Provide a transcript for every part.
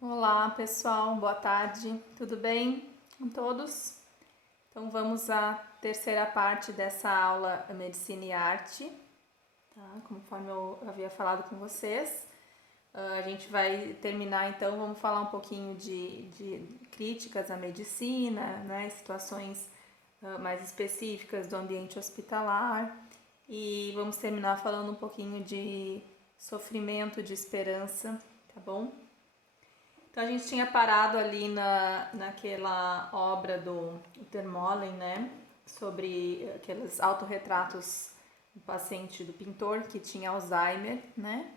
Olá pessoal, boa tarde, tudo bem com todos? Então vamos à terceira parte dessa aula Medicina e Arte, tá? Conforme eu havia falado com vocês. A gente vai terminar então, vamos falar um pouquinho de críticas à medicina, né? Situações mais específicas do ambiente hospitalar e vamos terminar falando um pouquinho de sofrimento, de esperança, tá bom? Então a gente tinha parado ali naquela obra do Termolen, né? Sobre aqueles autorretratos do paciente do pintor que tinha Alzheimer, né?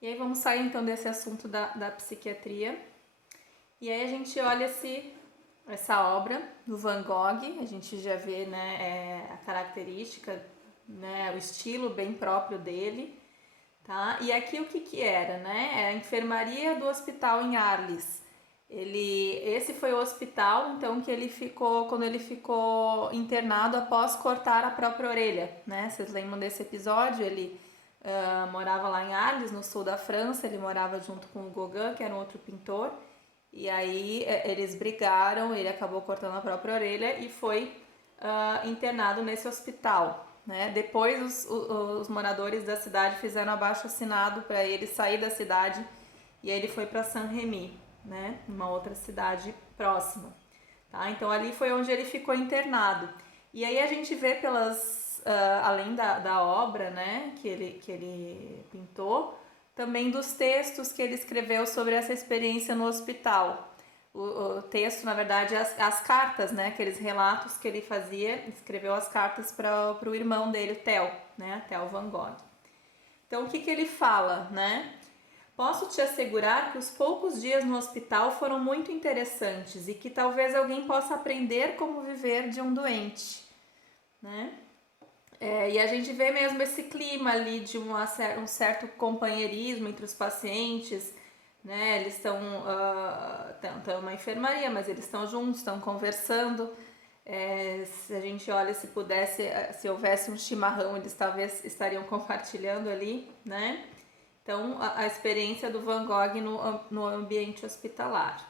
E aí vamos sair então desse assunto da psiquiatria. E aí a gente olha essa obra do Van Gogh, a gente já vê, né, a característica, né, o estilo bem próprio dele. Tá? E aqui o que era, né? É a enfermaria do hospital em Arles. Esse foi o hospital, então, que ele ficou, quando ele ficou internado após cortar a própria orelha, né? Vocês lembram desse episódio? Ele morava lá em Arles, no sul da França, ele morava junto com o Gauguin, que era um outro pintor, e aí eles brigaram, ele acabou cortando a própria orelha e foi internado nesse hospital. Né? Depois os moradores da cidade fizeram abaixo-assinado para ele sair da cidade e aí ele foi para Saint-Rémy, né? Uma outra cidade próxima. Tá? Então ali foi onde ele ficou internado. E aí a gente vê além da obra, né, que ele pintou, também dos textos que ele escreveu sobre essa experiência no hospital. O texto, na verdade, as cartas, né, aqueles relatos que ele fazia, escreveu as cartas para o irmão dele, o Theo, né, Theo Van Gogh. Então, o que ele fala, né? Posso te assegurar que os poucos dias no hospital foram muito interessantes e que talvez alguém possa aprender como viver de um doente, né? E a gente vê mesmo esse clima ali de um certo companheirismo entre os pacientes, né? Eles estão numa enfermaria, mas eles estão juntos, estão conversando. Se a gente olha, se houvesse um chimarrão, eles talvez estariam compartilhando ali, né? Então, a experiência do Van Gogh no ambiente hospitalar.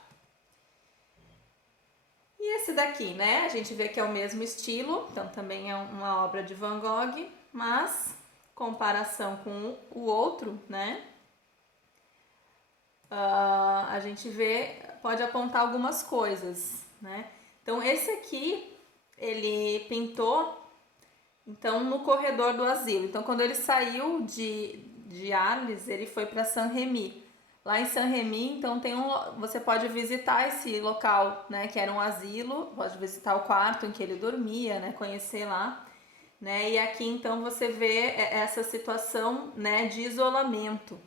E esse daqui, né? A gente vê que é o mesmo estilo, então também é uma obra de Van Gogh, mas comparação com o outro, né? A gente pode apontar algumas coisas, né? Então esse aqui ele pintou então no corredor do asilo. Então quando ele saiu de Arles, ele foi para Saint-Rémy. Lá em Saint-Rémy, então você pode visitar esse local, né, que era um asilo, pode visitar o quarto em que ele dormia, né, conhecer lá, né? E aqui então você vê essa situação, né, de isolamento,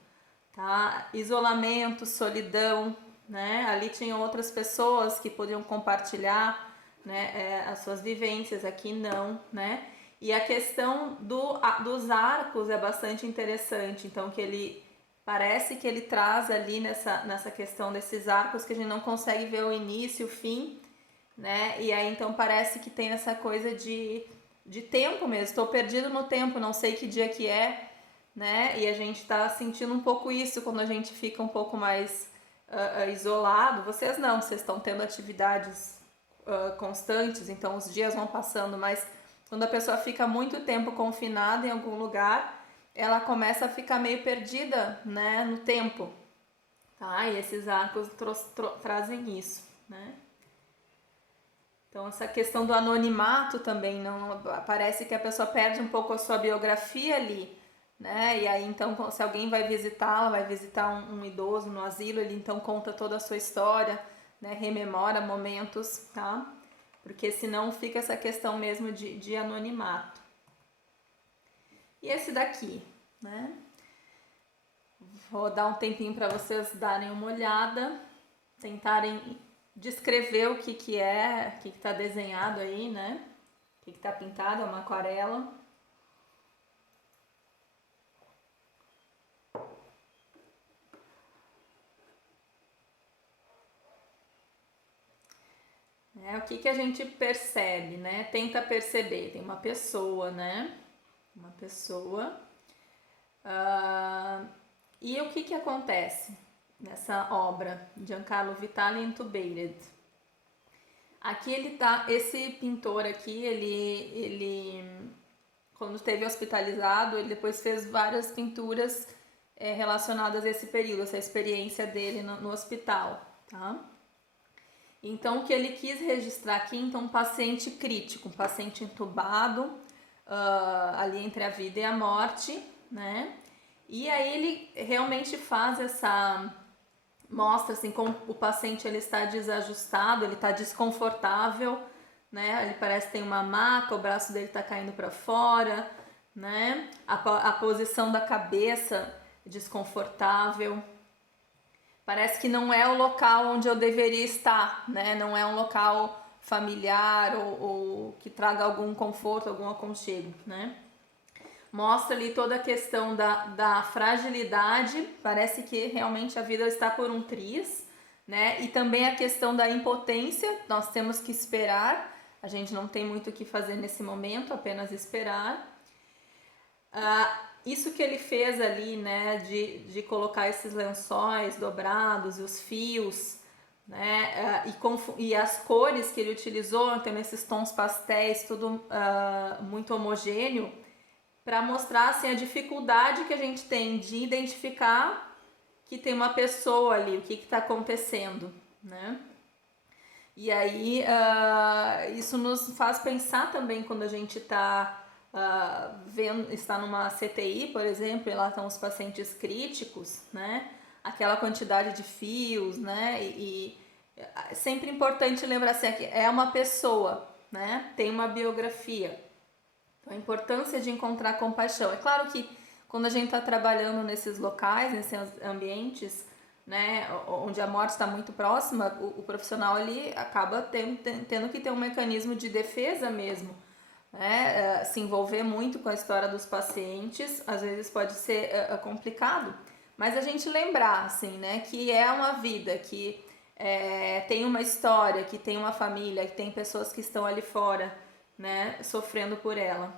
tá? Isolamento, solidão, né? Ali tinham outras pessoas que podiam compartilhar, né, as suas vivências, aqui não, né? E a questão dos arcos é bastante interessante, então que ele parece que ele traz ali nessa questão desses arcos que a gente não consegue ver o início e o fim, né? E aí então parece que tem essa coisa de tempo mesmo, estou perdido no tempo, não sei que dia que é, né? E a gente tá sentindo um pouco isso quando a gente fica um pouco mais isolado. Vocês não, vocês estão tendo atividades constantes, então os dias vão passando, mas quando a pessoa fica muito tempo confinada em algum lugar, ela começa a ficar meio perdida, né, no tempo, tá? E esses arcos trazem isso, né? Então essa questão do anonimato também não parece que a pessoa perde um pouco a sua biografia ali, né? E aí então se alguém vai visitá-la, vai visitar um idoso no asilo, ele então conta toda a sua história, né? Rememora momentos, tá? Porque senão fica essa questão mesmo de anonimato. E esse daqui, né? Vou dar um tempinho para vocês darem uma olhada, tentarem descrever o que é, o que está desenhado aí, né? O que está pintado, é uma aquarela. O que a gente percebe, né? Tenta perceber. Tem uma pessoa, né? Uma pessoa. E o que acontece? nessa obra, Giancarlo Vitali Intubated. Aqui ele tá, esse pintor aqui, ele quando esteve hospitalizado, ele depois fez várias pinturas relacionadas a esse período, essa experiência dele no hospital, tá? Então, o que ele quis registrar aqui, então, um paciente crítico, um paciente entubado, ali entre a vida e a morte, né? E aí ele realmente faz essa... mostra, assim, como o paciente ele está desajustado, ele está desconfortável, né? Ele parece que tem uma maca, o braço dele está caindo para fora, né? A posição da cabeça desconfortável. Parece que não é o local onde eu deveria estar, né? Não é um local familiar ou que traga algum conforto, algum aconchego, né? Mostra ali toda a questão da fragilidade, parece que realmente a vida está por um triz, né? E também a questão da impotência, nós temos que esperar, a gente não tem muito o que fazer nesse momento, apenas esperar. Isso que ele fez ali, né, de colocar esses lençóis dobrados e os fios, né, e as cores que ele utilizou, então esses tons pastéis, tudo muito homogêneo, para mostrar assim, a dificuldade que a gente tem de identificar que tem uma pessoa ali, o que está acontecendo, né? E aí isso nos faz pensar também quando a gente está está numa CTI, por exemplo, e lá estão os pacientes críticos, né? Aquela quantidade de fios, né? E é sempre importante lembrar assim, que é uma pessoa, né? Tem uma biografia. Então, a importância de encontrar compaixão. É claro que quando a gente está trabalhando nesses locais, nesses ambientes, né, onde a morte está muito próxima, o profissional ali acaba tendo que ter um mecanismo de defesa mesmo, né? Se envolver muito com a história dos pacientes, às vezes pode ser complicado, mas a gente lembrar, assim, né, que é uma vida, que tem uma história, que tem uma família, que tem pessoas que estão ali fora, né, sofrendo por ela.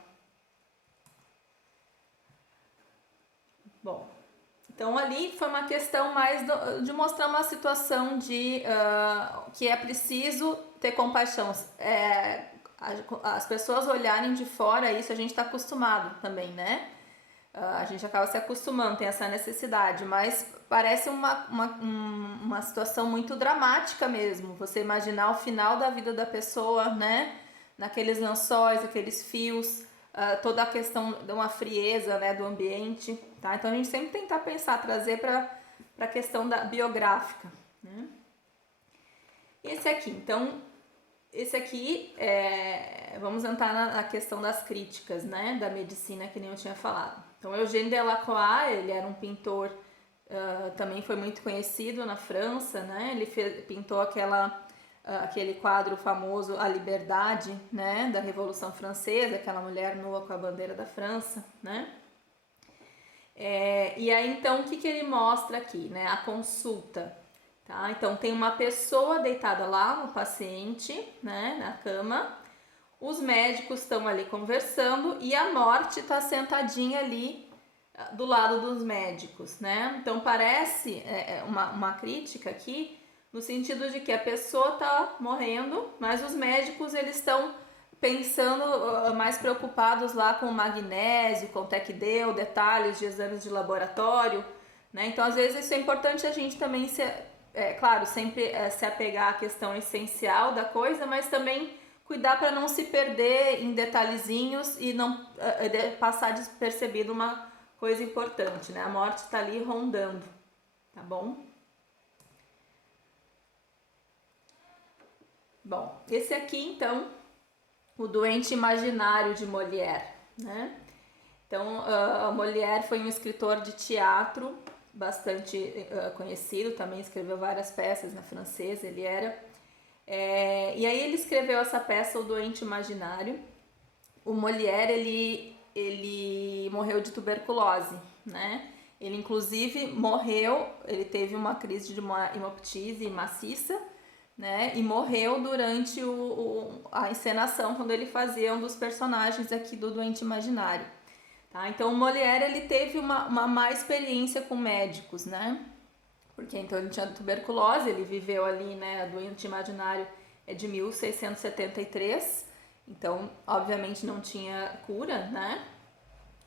Bom, então ali foi uma questão mais de mostrar uma situação de que é preciso ter compaixão. As pessoas olharem de fora, isso a gente está acostumado também, né? A gente acaba se acostumando, tem essa necessidade, mas parece uma situação muito dramática mesmo. Você imaginar o final da vida da pessoa, né? Naqueles lençóis, aqueles fios, toda a questão de uma frieza, né, do ambiente, tá? Então a gente sempre tentar pensar, trazer para a questão da biográfica, né? Esse aqui, então, vamos entrar na questão das críticas, né, da medicina, que nem eu tinha falado. Então, Eugène Delacroix, ele era um pintor, também foi muito conhecido na França, né? Ele pintou aquele quadro famoso A Liberdade, né, da Revolução Francesa, aquela mulher nua com a bandeira da França, né? E aí, então, o que ele mostra aqui, né? A consulta, tá? Então, tem uma pessoa deitada lá, um paciente, né, na cama, os médicos estão ali conversando e a morte está sentadinha ali do lado dos médicos, né? Então, parece uma crítica aqui, no sentido de que a pessoa está morrendo, mas os médicos eles estão pensando, mais preocupados lá com o magnésio, com o TECDEL, detalhes de exames de laboratório, né? Então, às vezes, isso é importante a gente também claro, sempre se apegar à questão essencial da coisa, mas também cuidar para não se perder em detalhezinhos e não passar despercebido uma coisa importante, né? A morte está ali rondando, tá bom? Bom, esse aqui, então, o Doente Imaginário de Molière, né? Então, Molière foi um escritor de teatro bastante conhecido, também escreveu várias peças na francesa, ele era. E aí ele escreveu essa peça, O Doente Imaginário. O Molière, ele morreu de tuberculose, né? Ele, inclusive, morreu, ele teve uma crise de uma hemoptise maciça, né? E morreu durante a encenação, quando ele fazia um dos personagens aqui do Doente Imaginário. Tá? Então, o Molière, ele teve uma má experiência com médicos, né? porque então ele tinha tuberculose, ele viveu ali, né, a doente imaginário é de 1673, então obviamente não tinha cura, né,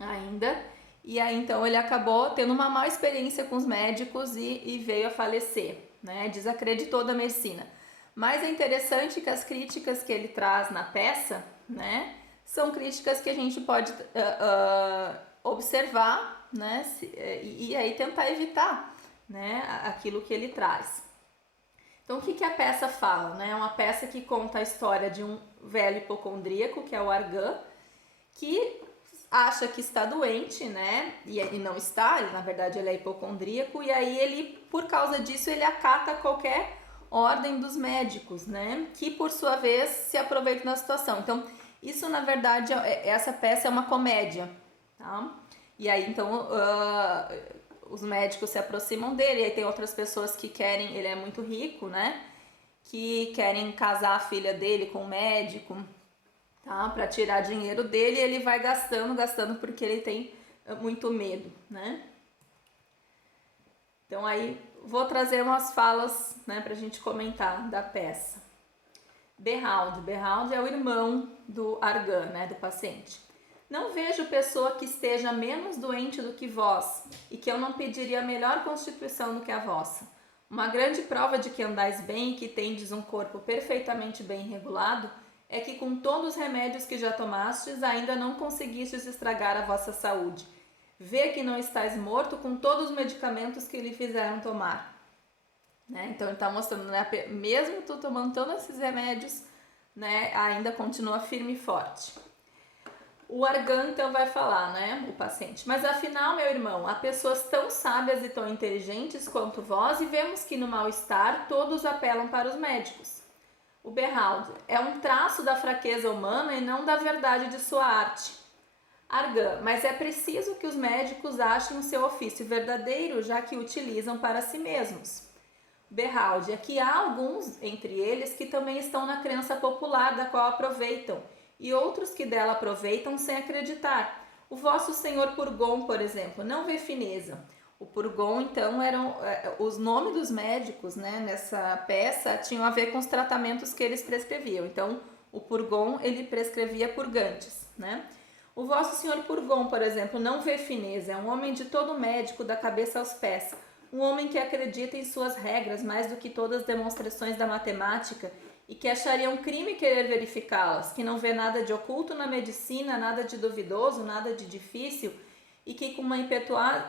ainda, e aí então ele acabou tendo uma má experiência com os médicos e veio a falecer, né, desacreditou da medicina. Mas é interessante que as críticas que ele traz na peça, né, são críticas que a gente pode observar, né, e aí tentar evitar, né, aquilo que ele traz. Então, o que a peça fala? Né? É uma peça que conta a história de um velho hipocondríaco, que é o Argan, que acha que está doente, né? E ele não está, na verdade ele é hipocondríaco, e aí ele, por causa disso, ele acata qualquer ordem dos médicos, né? Que por sua vez se aproveitam da situação. Então, isso na verdade, essa peça é uma comédia, tá? E aí então os médicos se aproximam dele, e aí tem outras pessoas que querem, ele é muito rico, né? Que querem casar a filha dele com o médico, tá? Para tirar dinheiro dele, e ele vai gastando porque ele tem muito medo, né? Então aí vou trazer umas falas, né, pra gente comentar da peça. Berralde é o irmão do Argan, né, do paciente. Não vejo pessoa que esteja menos doente do que vós, e que eu não pediria melhor constituição do que a vossa. Uma grande prova de que andais bem e que tendes um corpo perfeitamente bem regulado é que com todos os remédios que já tomastes ainda não conseguistes estragar a vossa saúde. Vê que não estáis morto com todos os medicamentos que lhe fizeram tomar. Né? Então ele está mostrando, né, mesmo tu tomando todos esses remédios, né, ainda continua firme e forte. O Argan então vai falar, né, o paciente: mas afinal, meu irmão, há pessoas tão sábias e tão inteligentes quanto vós, e vemos que no mal-estar todos apelam para os médicos. O Berralde: é um traço da fraqueza humana e não da verdade de sua arte. Argan: mas é preciso que os médicos achem o seu ofício verdadeiro, já que o utilizam para si mesmos. Berralde: é que há alguns entre eles que também estão na crença popular, da qual aproveitam, e outros que dela aproveitam sem acreditar. O vosso senhor Purgon, por exemplo, não vê fineza. O Purgon, então, eram os nomes dos médicos, né, nessa peça tinham a ver com os tratamentos que eles prescreviam. Então, o Purgon, ele prescrevia purgantes, né? O vosso senhor Purgon, por exemplo, não vê fineza. É um homem de todo médico, da cabeça aos pés. Um homem que acredita em suas regras mais do que todas as demonstrações da matemática e que acharia um crime querer verificá-las, que não vê nada de oculto na medicina, nada de duvidoso, nada de difícil, e que com uma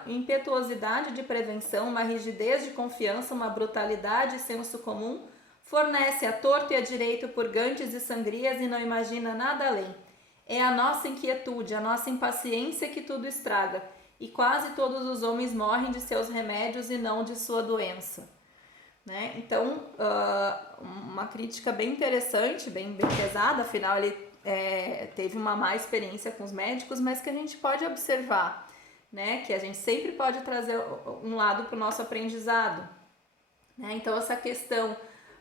impetuosidade de prevenção, uma rigidez de confiança, uma brutalidade e senso comum, fornece a torto e a direito purgantes e sangrias e não imagina nada além. É a nossa inquietude, a nossa impaciência que tudo estraga, e quase todos os homens morrem de seus remédios e não de sua doença. Né? Então, uma crítica bem interessante, bem pesada, afinal ele teve uma má experiência com os médicos, mas que a gente pode observar, né? Que a gente sempre pode trazer um lado para o nosso aprendizado. Né? Então, essa questão,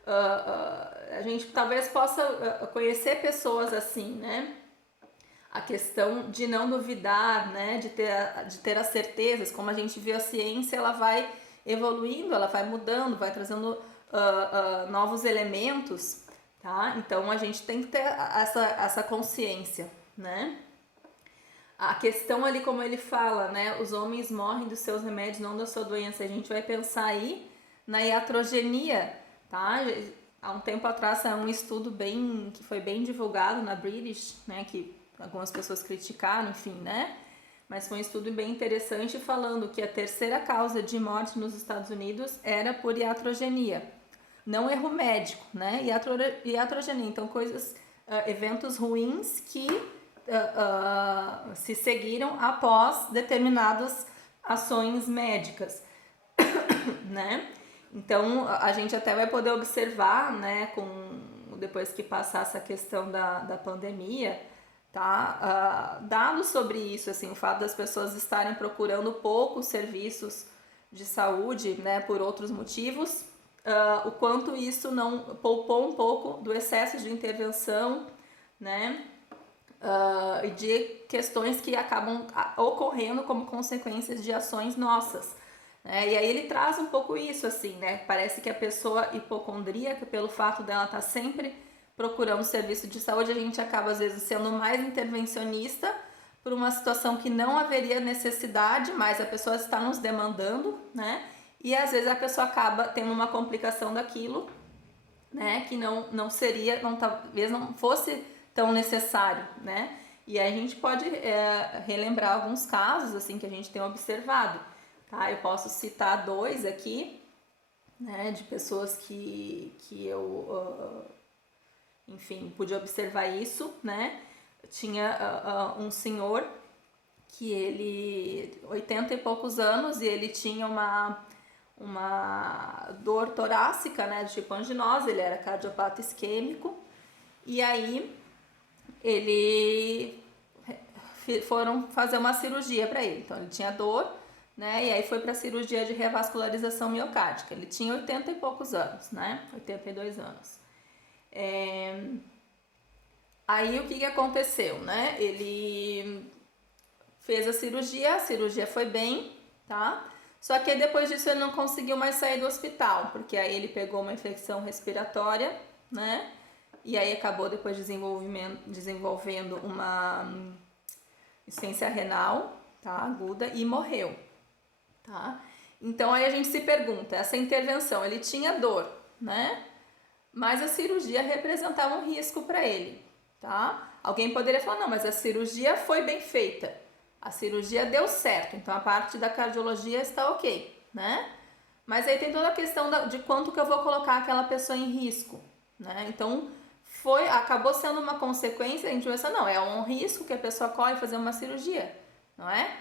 a gente talvez possa conhecer pessoas assim, né? A questão de não duvidar, né? De ter as certezas, como a gente viu a ciência, ela vai evoluindo, ela vai mudando, vai trazendo novos elementos, tá? Então a gente tem que ter essa consciência, né? A questão ali, como ele fala, né? Os homens morrem dos seus remédios, não da sua doença. A gente vai pensar aí na iatrogenia, tá? Há um tempo atrás, um estudo que foi bem divulgado na British, né? Que algumas pessoas criticaram, enfim, né? Mas foi um estudo bem interessante falando que a terceira causa de morte nos Estados Unidos era por iatrogenia. Não erro médico, né? Iatrogenia. Então, eventos ruins que se seguiram após determinadas ações médicas, né? Então, a gente até vai poder observar, né, depois que passar essa questão da pandemia, tá? Dados sobre isso, assim, o fato das pessoas estarem procurando poucos serviços de saúde, né, por outros motivos, o quanto isso não poupou um pouco do excesso de intervenção, né, e de questões que acabam ocorrendo como consequências de ações nossas, E aí ele traz um pouco isso, assim, né? Parece que a pessoa hipocondríaca, pelo fato dela estar sempre procurando serviço de saúde, a gente acaba às vezes sendo mais intervencionista por uma situação que não haveria necessidade, mas a pessoa está nos demandando, né? E às vezes a pessoa acaba tendo uma complicação daquilo, né? Que não seria, talvez não fosse tão necessário, né? E aí a gente pode relembrar alguns casos assim que a gente tem observado, tá? Eu posso citar dois aqui, né? De pessoas que eu, enfim, pude observar isso, né? Tinha um senhor que ele, 80 e poucos anos, e ele tinha uma dor torácica, né, de tipo anginose, ele era cardiopata isquêmico, e aí ele foram fazer uma cirurgia para ele. Então ele tinha dor, né, e aí foi para a cirurgia de revascularização miocárdica. Ele tinha 80 e poucos anos, né, 82 anos. Aí o que aconteceu, né? Ele fez a cirurgia foi bem, tá? Só que depois disso ele não conseguiu mais sair do hospital, porque aí ele pegou uma infecção respiratória, né? E aí acabou depois desenvolvendo uma insuficiência renal, tá? Aguda, e morreu, tá? Então aí a gente se pergunta, essa intervenção, ele tinha dor, né? Mas a cirurgia representava um risco para ele, tá? Alguém poderia falar, não, mas a cirurgia foi bem feita. A cirurgia deu certo, então a parte da cardiologia está ok, né? Mas aí tem toda a questão de quanto que eu vou colocar aquela pessoa em risco, né? Então acabou sendo uma consequência, a gente vai pensar, não, é um risco que a pessoa corre fazer uma cirurgia, não é?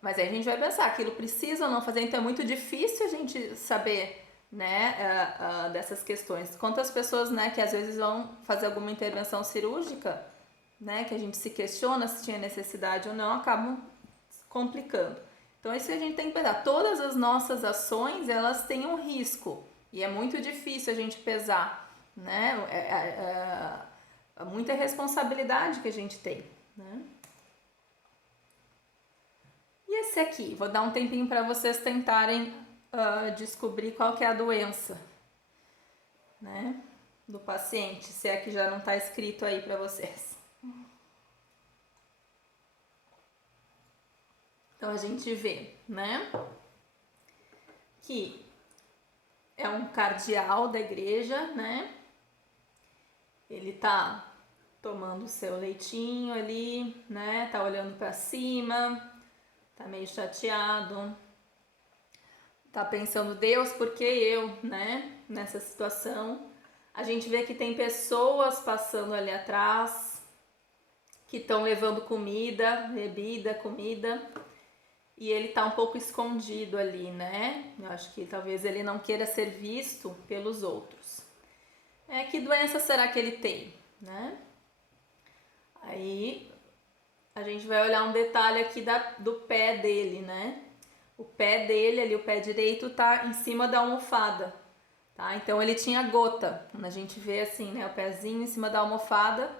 Mas aí a gente vai pensar, aquilo precisa ou não fazer, então é muito difícil a gente saber, né, dessas questões. Quantas pessoas, né, que às vezes vão fazer alguma intervenção cirúrgica, né, que a gente se questiona se tinha necessidade ou não, acabam complicando. Então isso a gente tem que pesar. Todas as nossas ações, elas têm um risco e é muito difícil a gente pesar, né? Muita responsabilidade que a gente tem, né? E esse aqui, vou dar um tempinho para vocês tentarem descobrir qual que é a doença, né, do paciente, se é que já não está escrito aí para vocês. Então a gente vê, né, que é um cardeal da igreja, né? Ele tá tomando o seu leitinho ali, né? Tá olhando para cima, tá meio chateado, tá pensando, Deus, por que eu, né? Nessa situação. A gente vê que tem pessoas passando ali atrás, que estão levando comida, bebida, comida. E ele tá um pouco escondido ali, né? Eu acho que talvez ele não queira ser visto pelos outros. Que doença será que ele tem, né? Aí a gente vai olhar um detalhe aqui do pé dele, né? O pé dele ali, o pé direito, tá em cima da almofada, tá? Então ele tinha gota. Quando a gente vê assim, né? O pezinho em cima da almofada,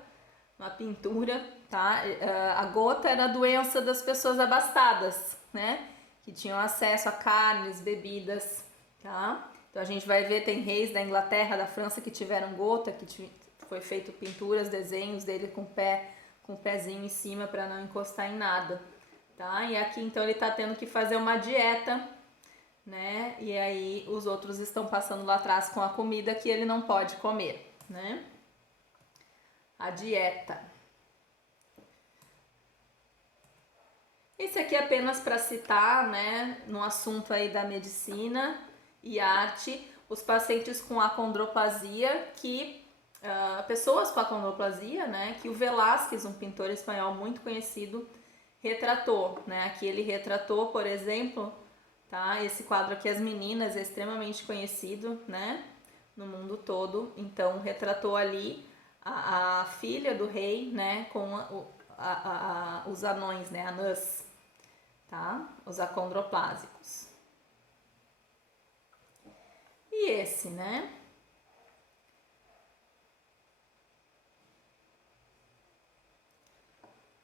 uma pintura, tá? A gota era a doença das pessoas abastadas, né? Que tinham acesso a carnes, bebidas, tá? Então a gente vai ver, tem reis da Inglaterra, da França que tiveram gota, que foi feito pinturas, desenhos dele com o pezinho em cima para não encostar em nada, tá? E aqui então ele tá tendo que fazer uma dieta, né? E aí os outros estão passando lá atrás com a comida que ele não pode comer, né? A dieta. Esse aqui é apenas para citar, né, no assunto aí da medicina e arte, os pacientes com acondroplasia, pessoas com acondroplasia, né, que o Velázquez, um pintor espanhol muito conhecido, retratou, né, aqui ele retratou, por exemplo, tá, esse quadro aqui, As Meninas, é extremamente conhecido, né, no mundo todo, então retratou ali a filha do rei, né, com os anões, né, anãs, tá? Os acondroplásicos. E esse, né?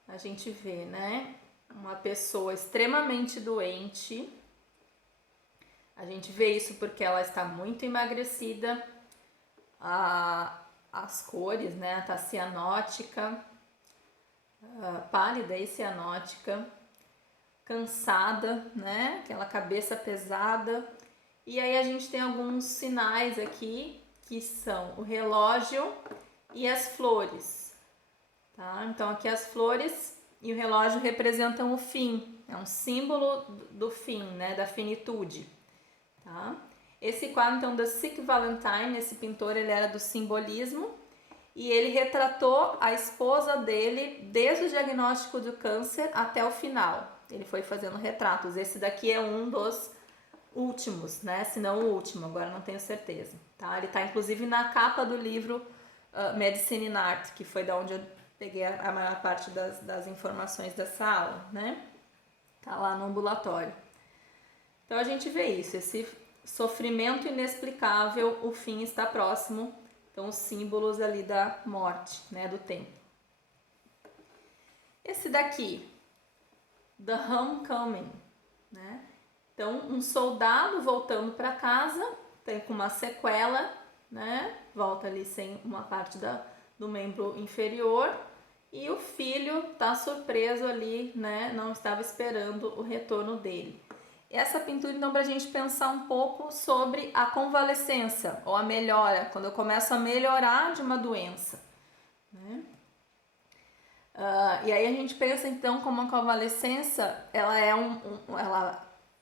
A gente vê, né? Uma pessoa extremamente doente, A gente vê isso porque ela está muito emagrecida, as cores, né? Tá cianótica, pálida e cianótica, cansada, né? Aquela cabeça pesada. E aí a gente tem alguns sinais aqui que são o relógio e as flores, tá? Então aqui as flores e o relógio representam o fim, é um símbolo do fim, né? Da finitude, tá? Esse quadro então da Sick Valentine, esse pintor, ele era do simbolismo e ele retratou a esposa dele desde o diagnóstico do câncer até o final. Ele foi fazendo retratos. Esse daqui é um dos últimos, né? Se não o último, agora não tenho certeza, tá? Ele tá inclusive na capa do livro Medicine in Art, que foi da onde eu peguei a maior parte das informações dessa aula, né? Tá lá no ambulatório. Então a gente vê isso, esse sofrimento inexplicável, o fim está próximo. Então os símbolos ali da morte, né, do tempo. Esse daqui, The Homecoming, né? Então um soldado voltando para casa, tem com uma sequela, né? Volta ali sem uma parte do membro inferior e o filho tá surpreso ali, né? Não estava esperando o retorno dele. Essa pintura, então, para a gente pensar um pouco sobre a convalescença ou a melhora, quando eu começo a melhorar de uma doença, né? E aí a gente pensa, então, como a convalescença, ela é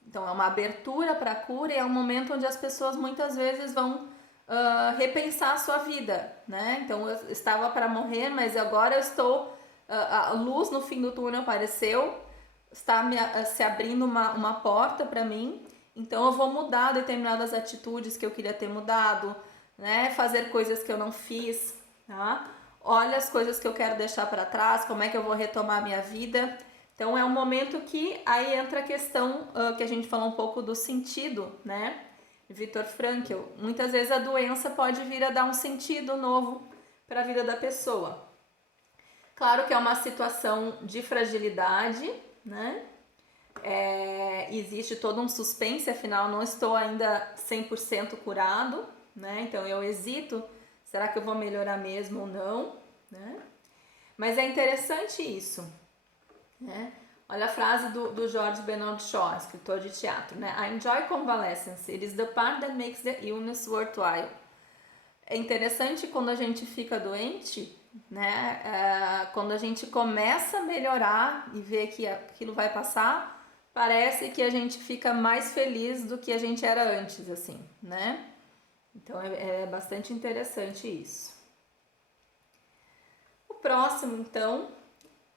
então é uma abertura para a cura e é um momento onde as pessoas muitas vezes vão repensar a sua vida, né? Então eu estava para morrer, mas agora eu estou, a luz no fim do túnel apareceu, está se abrindo uma porta para mim, então eu vou mudar determinadas atitudes que eu queria ter mudado, né? Fazer coisas que eu não fiz, tá? Olha as coisas que eu quero deixar para trás, como é que eu vou retomar a minha vida. Então é um momento que aí entra a questão que a gente falou um pouco do sentido, né? Viktor Frankl, muitas vezes a doença pode vir a dar um sentido novo para a vida da pessoa. Claro que é uma situação de fragilidade, né? Existe todo um suspense, afinal não estou ainda 100% curado, né? Então eu hesito, será que eu vou melhorar mesmo ou não, né? Mas é interessante isso, né? Olha a frase do George Bernard Shaw, escritor de teatro, né? I enjoy convalescence, it is the part that makes the illness worthwhile. É interessante quando a gente fica doente, né? Quando a gente começa a melhorar e vê que aquilo vai passar, parece que a gente fica mais feliz do que a gente era antes, assim, né? Então é bastante interessante isso. O próximo, então,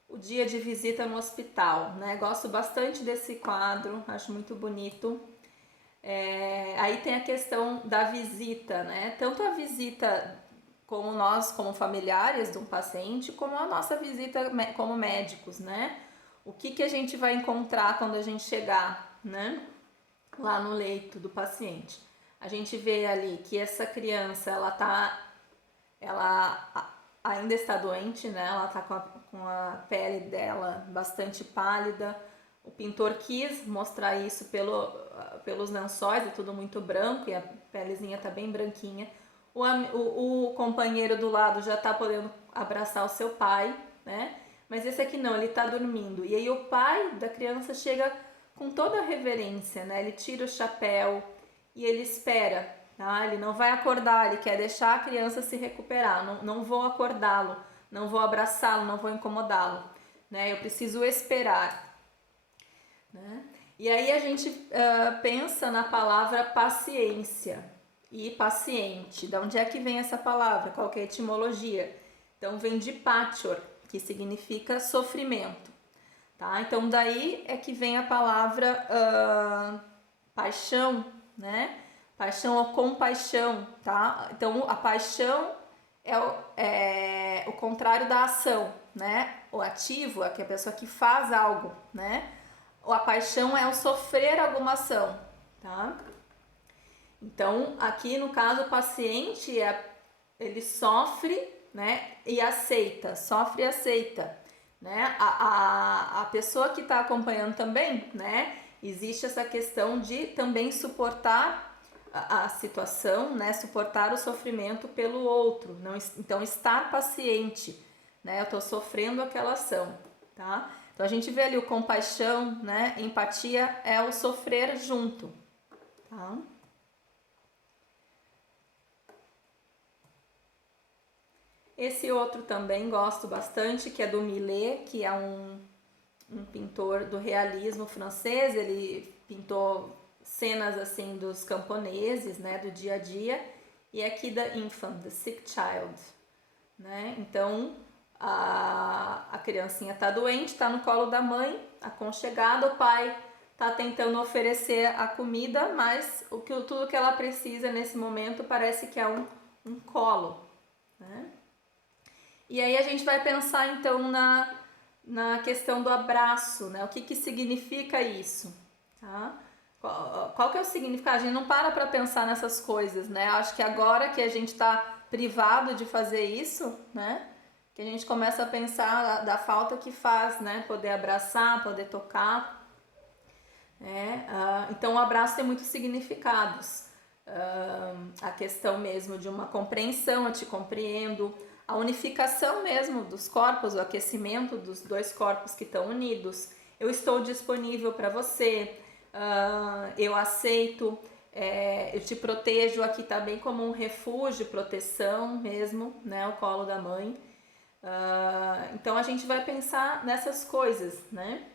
o dia de visita no hospital, né? Gosto bastante desse quadro, acho muito bonito. Aí tem a questão da visita, né? Tanto a visita como nós, como familiares de um paciente, como a nossa visita como médicos, né? O que a gente vai encontrar quando a gente chegar, né? Lá no leito do paciente. A gente vê ali que essa criança, ela ainda está doente, né? Ela está com a pele dela bastante pálida. O pintor quis mostrar isso pelos lençóis, é tudo muito branco e a pelezinha tá bem branquinha. O companheiro do lado já tá podendo abraçar o seu pai, né? Mas esse aqui não, ele tá dormindo. E aí o pai da criança chega com toda a reverência, né? Ele tira o chapéu e ele espera, tá? Ele não vai acordar, ele quer deixar a criança se recuperar. Não vou acordá-lo, não vou abraçá-lo, não vou incomodá-lo, né? Eu preciso esperar, né? E aí a gente pensa na palavra paciência e paciente. De onde é que vem essa palavra? Qual que é a etimologia? Então vem de patior, que significa sofrimento, tá? Então daí é que vem a palavra paixão, né? Paixão ou compaixão, tá? Então a paixão é o contrário da ação, né? O ativo é a pessoa que faz algo, né? A paixão é o sofrer alguma ação, tá? Então, aqui no caso, o paciente, ele sofre, né, e aceita, sofre e aceita, né? A pessoa que está acompanhando também, né, Existe essa questão de também suportar a situação, né? Suportar o sofrimento pelo outro. Não, então, estar paciente, né? Eu estou sofrendo aquela ação, tá? Então, a gente vê ali o compaixão, né? Empatia é o sofrer junto, tá? Esse outro também gosto bastante, que é do Millet, que é um pintor do realismo francês. Ele pintou cenas assim dos camponeses, né, do dia a dia, e aqui da infant, the sick child, né? Então a criancinha tá doente, tá no colo da mãe, aconchegada, o pai tá tentando oferecer a comida, mas tudo que ela precisa nesse momento parece que é um colo, né? E aí a gente vai pensar então na questão do abraço, né? O que significa isso, tá? Qual que é o significado? A gente não para pensar nessas coisas, né? Acho que agora que a gente está privado de fazer isso, né? Que a gente começa a pensar da falta que faz, né? Poder abraçar, poder tocar, né? Então o abraço tem muitos significados. A questão mesmo de uma compreensão, eu te compreendo, a unificação mesmo dos corpos, o aquecimento dos dois corpos que estão unidos. Eu estou disponível para você, eu aceito, eu te protejo. Aqui tá bem como um refúgio, proteção mesmo, né? O colo da mãe. Então a gente vai pensar nessas coisas, né?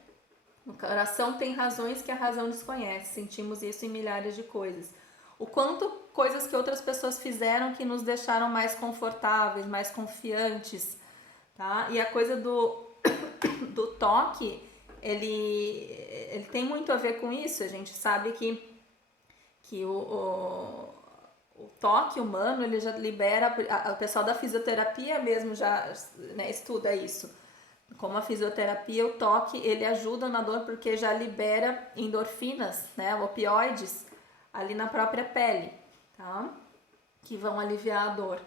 O coração tem razões que a razão desconhece. Sentimos isso em milhares de coisas. O quanto coisas que outras pessoas fizeram que nos deixaram mais confortáveis, mais confiantes, tá? E a coisa do toque, ele tem muito a ver com isso. A gente sabe que o toque humano, ele já libera, o pessoal da fisioterapia mesmo já, né, estuda isso. Como a fisioterapia, o toque, ele ajuda na dor porque já libera endorfinas, né, opioides, ali na própria pele, tá? Que vão aliviar a dor,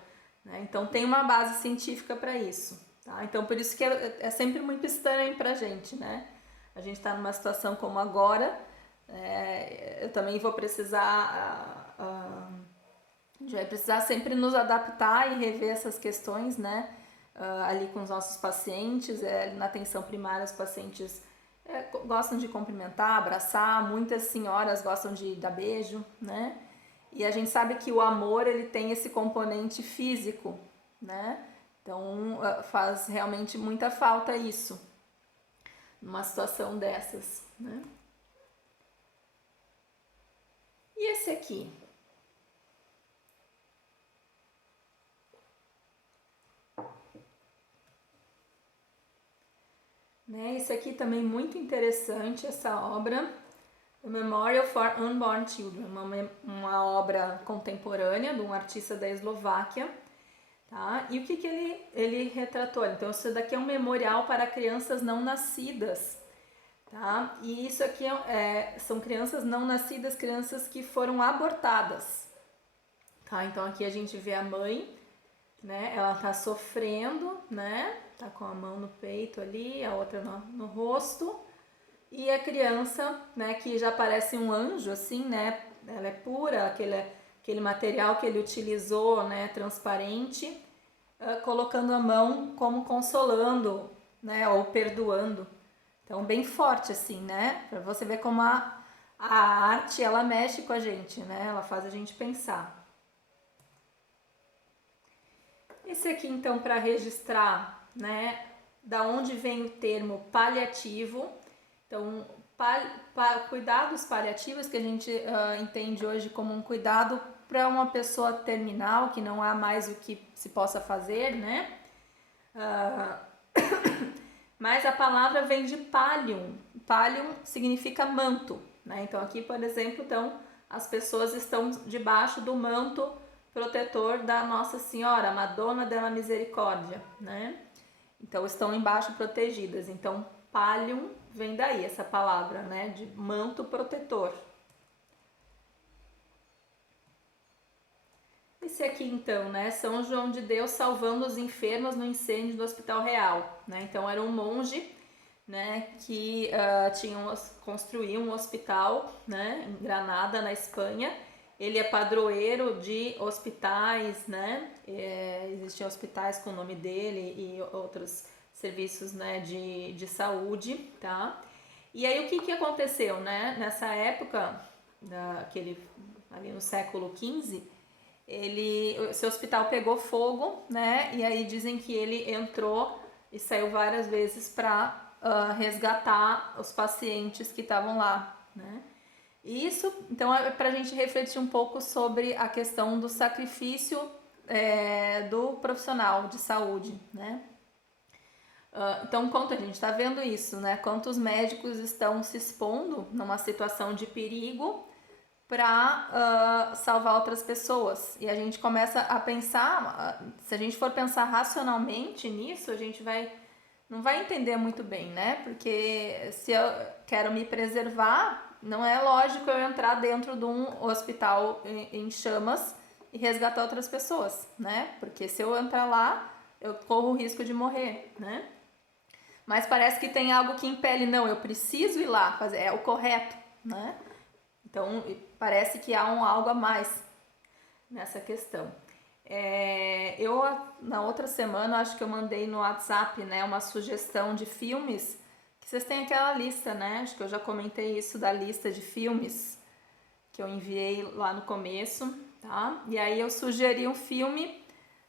né? Então tem uma base científica para isso, tá? Então por isso que é sempre muito estranho pra gente, né? A gente tá numa situação como agora, eu também vou precisar, a gente vai precisar sempre nos adaptar e rever essas questões, né? Ali com os nossos pacientes, na atenção primária, os pacientes gostam de cumprimentar, abraçar, muitas senhoras gostam de dar beijo, né? E a gente sabe que o amor, ele tem esse componente físico, né? Então faz realmente muita falta isso, numa situação dessas, né? E esse aqui? Né? Isso aqui também muito interessante, essa obra, The Memorial for Unborn Children, uma obra contemporânea de um artista da Eslováquia, tá? E o que ele retratou? Então, isso daqui é um memorial para crianças não nascidas, tá? E isso aqui são crianças não nascidas, crianças que foram abortadas, tá? Então, aqui a gente vê a mãe, né? Ela tá sofrendo, né? Tá com a mão no peito ali, a outra no rosto. E a criança, né, que já parece um anjo, assim, né? Ela é pura, aquele material que ele utilizou, né, transparente, colocando a mão como consolando, né, ou perdoando. Então, bem forte, assim, né? Pra você ver como a arte, ela mexe com a gente, né? Ela faz a gente pensar. Esse aqui, então, para registrar, né, da onde vem o termo paliativo. Então, cuidados paliativos, que a gente entende hoje como um cuidado para uma pessoa terminal, que não há mais o que se possa fazer, né? Mas a palavra vem de pallium. Pallium significa manto, né? Então, aqui, por exemplo, as pessoas estão debaixo do manto protetor da Nossa Senhora, Madonna della Misericórdia, né? Então, estão embaixo protegidas. Então, pallium vem daí essa palavra, né? De manto protetor. Esse aqui, então, né? São João de Deus salvando os enfermos no incêndio do Hospital Real, né? Então, era um monge né, que construiu um hospital, né, em Granada, na Espanha. Ele é padroeiro de hospitais, né, existem hospitais com o nome dele e outros serviços, né, de saúde, tá? E aí o que aconteceu, né, nessa época, ali no século XV, seu hospital pegou fogo, né, e aí dizem que ele entrou e saiu várias vezes para resgatar os pacientes que estavam lá, né? E isso, então, é para a gente refletir um pouco sobre a questão do sacrifício do profissional de saúde, né? Então, quanto a gente está vendo isso, né? Quantos médicos estão se expondo numa situação de perigo para salvar outras pessoas. E a gente começa a pensar, se a gente for pensar racionalmente nisso, a gente não vai entender muito bem, né? Porque se eu quero me preservar, não é lógico eu entrar dentro de um hospital em chamas e resgatar outras pessoas, né? Porque se eu entrar lá, eu corro o risco de morrer, né? Mas parece que tem algo que impele, não, eu preciso ir lá, fazer, é o correto, né? Então, parece que há algo a mais nessa questão. Eu, na outra semana, acho que eu mandei no WhatsApp, né, uma sugestão de filmes, que vocês têm aquela lista, né? Acho que eu já comentei isso da lista de filmes que eu enviei lá no começo, tá? E aí eu sugeri um filme,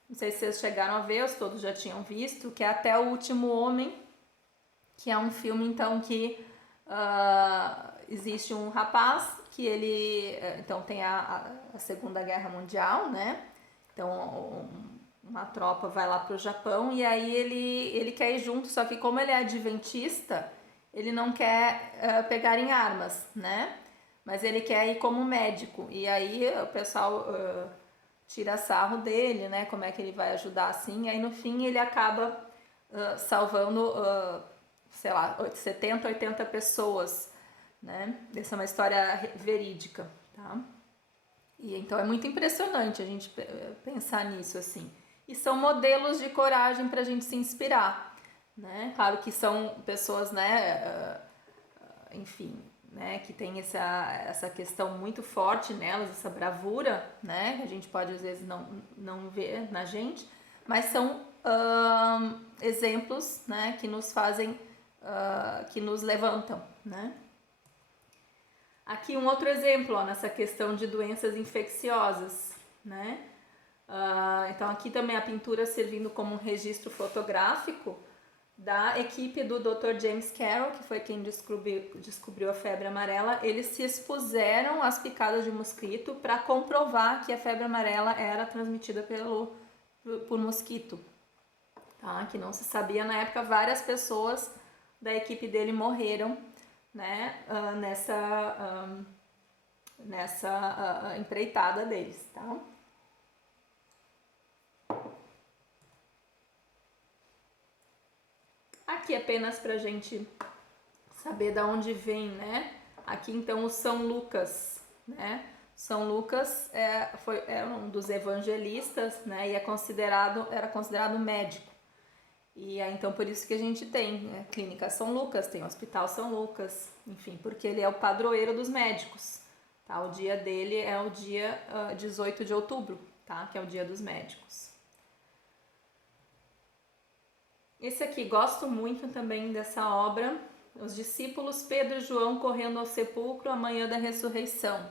não sei se vocês chegaram a ver, ou todos já tinham visto, que é Até o Último Homem, que é um filme, então, que existe um rapaz que ele, então, tem a Segunda Guerra Mundial, né? Então, uma tropa vai lá pro Japão e aí ele quer ir junto, só que como ele é adventista, ele não quer pegar em armas, né? Mas ele quer ir como médico. E aí o pessoal tira sarro dele, né? Como é que ele vai ajudar assim. E aí no fim ele acaba salvando, sei lá, 70, 80 pessoas, né? Essa é uma história verídica, tá? E então é muito impressionante a gente pensar nisso assim. E são modelos de coragem para a gente se inspirar, né? Claro que são pessoas, né? Enfim, né? Que tem essa questão muito forte nelas, essa bravura, né? Que a gente pode às vezes não ver na gente, mas são exemplos, né? Que nos fazem, que nos levantam, né? Aqui um outro exemplo, ó, nessa questão de doenças infecciosas, né? Então aqui também a pintura servindo como um registro fotográfico da equipe do Dr. James Carroll, que foi quem descobriu a febre amarela. Eles se expuseram às picadas de mosquito para comprovar que a febre amarela era transmitida por mosquito, tá? Que não se sabia na época. Várias pessoas da equipe dele morreram, né, nessa empreitada deles, tá? Aqui apenas pra gente saber da onde vem, né? Aqui então o São Lucas, né? São Lucas era um dos evangelistas, né? E era considerado médico. E aí, então, por isso que a gente tem, né, Clínica São Lucas, tem Hospital São Lucas, enfim, porque ele é o padroeiro dos médicos, tá? O dia dele é o dia 18 de outubro, tá? Que é o dia dos médicos. Esse aqui, gosto muito também dessa obra, os discípulos Pedro e João correndo ao sepulcro amanhã da ressurreição,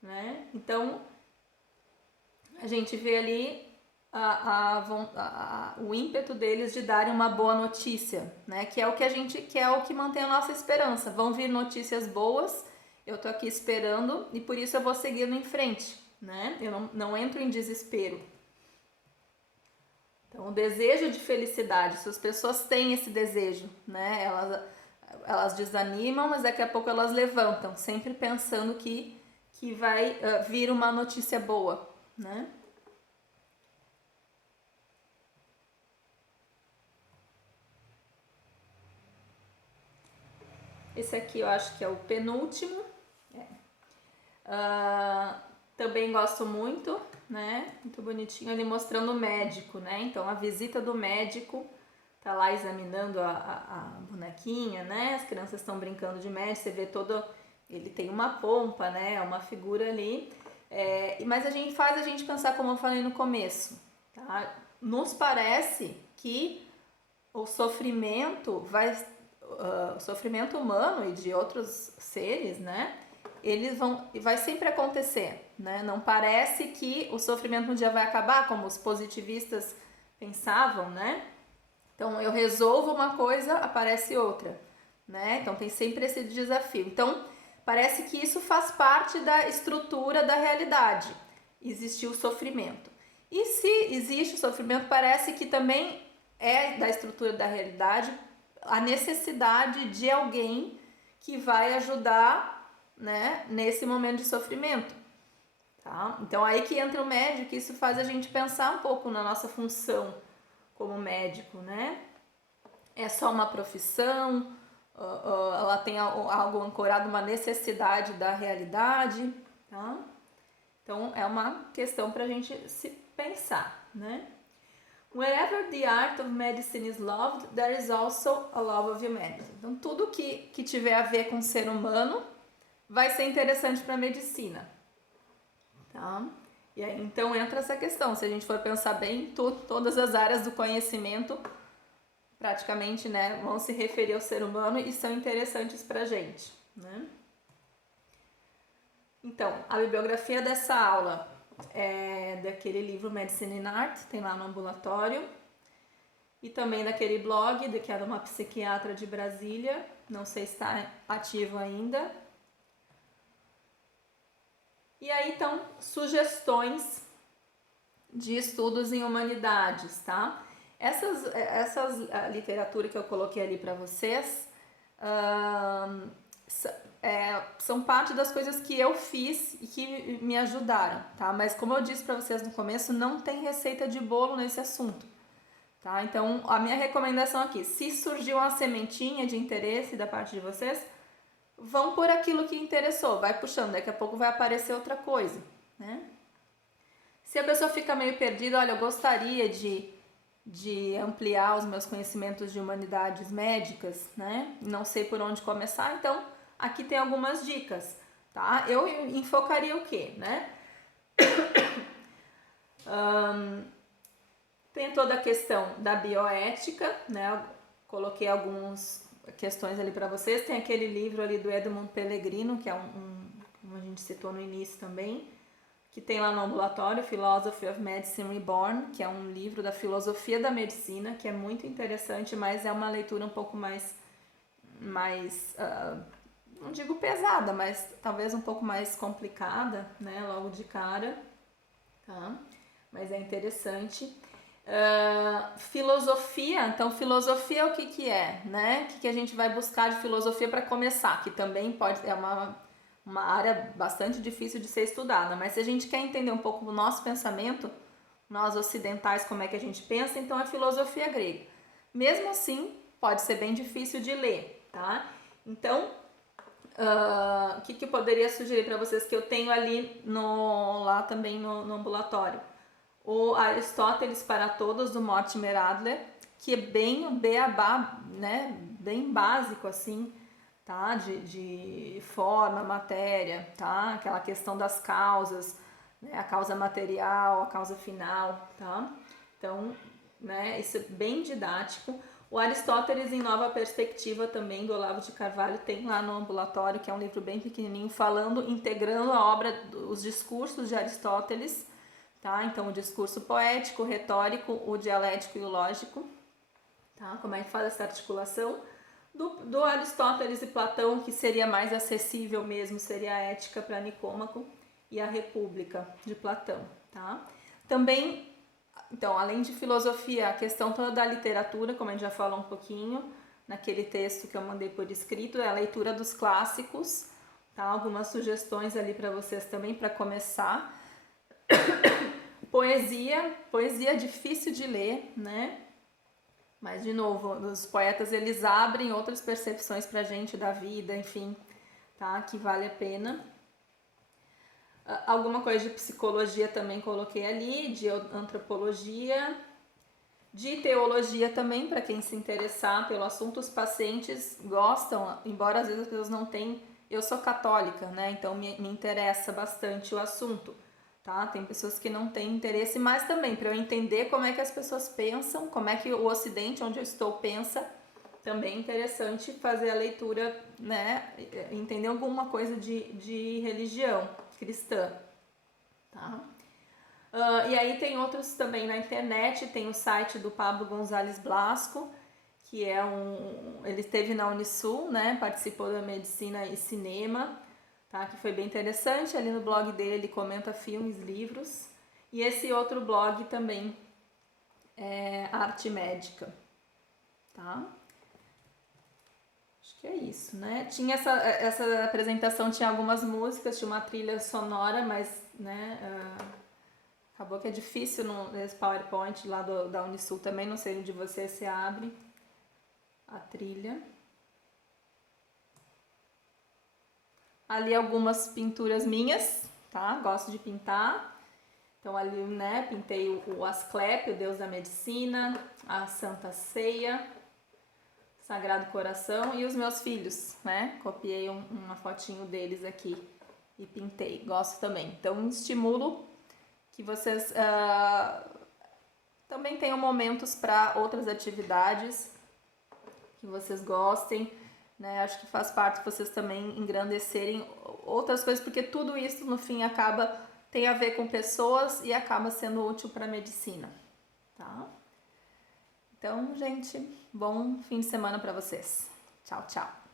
né? Então, a gente vê ali o ímpeto deles de darem uma boa notícia, né? Que é o que é o que mantém a nossa esperança. Vão vir notícias boas, eu tô aqui esperando e por isso eu vou seguindo em frente, né? Eu não entro em desespero. Então, o desejo de felicidade, se as pessoas têm esse desejo, né? Elas desanimam, mas daqui a pouco elas levantam, sempre pensando que vai vir uma notícia boa, né? Esse aqui eu acho que é o penúltimo. Também gosto muito, né? Muito bonitinho ele mostrando o médico, né? Então a visita do médico tá lá examinando a bonequinha, né? As crianças estão brincando de Médici, você vê todo... Ele tem uma pompa, né? É uma figura ali. Mas faz a gente pensar, como eu falei no começo, tá? Nos parece que o sofrimento o sofrimento humano e de outros seres, né? Vai sempre acontecer, né? Não parece que o sofrimento um dia vai acabar, como os positivistas pensavam, né? Então eu resolvo uma coisa, aparece outra, né? Então tem sempre esse desafio. Então parece que isso faz parte da estrutura da realidade. Existe o sofrimento. E se existe o sofrimento, parece que também é da estrutura da realidade a necessidade de alguém que vai ajudar, né, nesse momento de sofrimento. Tá? Então aí que entra o médico, isso faz a gente pensar um pouco na nossa função como médico, né? É só uma profissão? Ela tem algo ancorado, uma necessidade da realidade, tá? Então é uma questão para a gente se pensar, né? Wherever the art of medicine is loved, there is also a love of humanity. Então tudo que tiver a ver com o ser humano vai ser interessante para a medicina, tá? E aí, então entra essa questão, se a gente for pensar bem, todas as áreas do conhecimento praticamente, né, vão se referir ao ser humano e são interessantes pra gente, né? Então, a bibliografia dessa aula é daquele livro Medicine and Art, tem lá no ambulatório, e também daquele blog, que é de uma psiquiatra de Brasília, não sei se está ativo ainda. E aí estão sugestões de estudos em humanidades, tá? Essas literatura que eu coloquei ali para vocês são parte das coisas que eu fiz e que me ajudaram, tá? Mas como eu disse para vocês no começo, não tem receita de bolo nesse assunto, tá? Então a minha recomendação aqui, se surgiu uma sementinha de interesse da parte de vocês, vão por aquilo que interessou, vai puxando, daqui a pouco vai aparecer outra coisa, né? Se a pessoa fica meio perdida, olha, eu gostaria de ampliar os meus conhecimentos de humanidades médicas, né? Não sei por onde começar, então aqui tem algumas dicas, tá? Eu enfocaria o quê, né? Tem toda a questão da bioética, né? Eu coloquei algumas questões ali para vocês. Tem aquele livro ali do Edmund Pellegrino, que é como a gente citou no início também, que tem lá no ambulatório, Philosophy of Medicine Reborn, que é um livro da filosofia da medicina, que é muito interessante, mas é uma leitura um pouco mais não digo pesada, mas talvez um pouco mais complicada, né, logo de cara, tá? Mas é interessante. Filosofia, então filosofia o que é, né? O que a gente vai buscar de filosofia para começar, que também é uma área bastante difícil de ser estudada, mas se a gente quer entender um pouco do nosso pensamento, nós ocidentais, como é que a gente pensa, então é filosofia grega. Mesmo assim, pode ser bem difícil de ler, tá? Então, o que eu poderia sugerir para vocês que eu tenho ali lá também no ambulatório? O Aristóteles para Todos, do Mortimer Adler, que é bem o beabá, né? Bem básico, assim, tá? De forma, matéria, tá? Aquela questão das causas, né? A causa material, a causa final, tá? Então, né? Isso é bem didático. O Aristóteles em Nova Perspectiva também, do Olavo de Carvalho, tem lá no ambulatório, que é um livro bem pequenininho, integrando a obra, os discursos de Aristóteles, tá? Então, o discurso poético, o retórico, o dialético e o lógico, tá? Como é que faz essa articulação? Do Aristóteles e Platão, que seria mais acessível mesmo, seria a Ética para Nicômaco e a República de Platão, tá? Também, então, além de filosofia, a questão toda da literatura, como a gente já falou um pouquinho, naquele texto que eu mandei por escrito, é a leitura dos clássicos, tá? Algumas sugestões ali para vocês também, para começar. Poesia difícil de ler, né? Mas, de novo, os poetas, eles abrem outras percepções pra gente da vida, enfim, tá? Que vale a pena. Alguma coisa de psicologia também coloquei ali, de antropologia, De teologia também, para quem se interessar pelo assunto, os pacientes gostam, embora às vezes as pessoas não tenham. Eu sou católica, né? Então me interessa bastante o assunto, tá? Tem pessoas que não têm interesse, mas também para eu entender como é que as pessoas pensam, como é que o Ocidente, onde eu estou, pensa, também é interessante fazer a leitura, né? Entender alguma coisa de religião cristã, tá? E aí tem outros também na internet, tem o site do Pablo González Blasco, que é ele esteve na Unisul, né, participou da Medicina e Cinema, tá, que foi bem interessante. Ali no blog dele ele comenta filmes, livros, e esse outro blog também é Arte Médica, tá? Acho que é isso, né? Tinha essa apresentação, tinha algumas músicas, tinha uma trilha sonora, mas, né, acabou que é difícil nesse PowerPoint lá da Unisul também, não sei onde você se abre a trilha. Ali algumas pinturas minhas, tá? Gosto de pintar. Então ali, né, pintei o Asclepio, o Deus da Medicina, a Santa Ceia, Sagrado Coração e os meus filhos, né? Copiei uma fotinho deles aqui e pintei. Gosto também. Então estimulo que vocês também tenham momentos para outras atividades que vocês gostem, né? Acho que faz parte vocês também engrandecerem outras coisas, porque tudo isso no fim tem a ver com pessoas e acaba sendo útil para a medicina, tá? Então, gente, bom fim de semana para vocês. Tchau, tchau.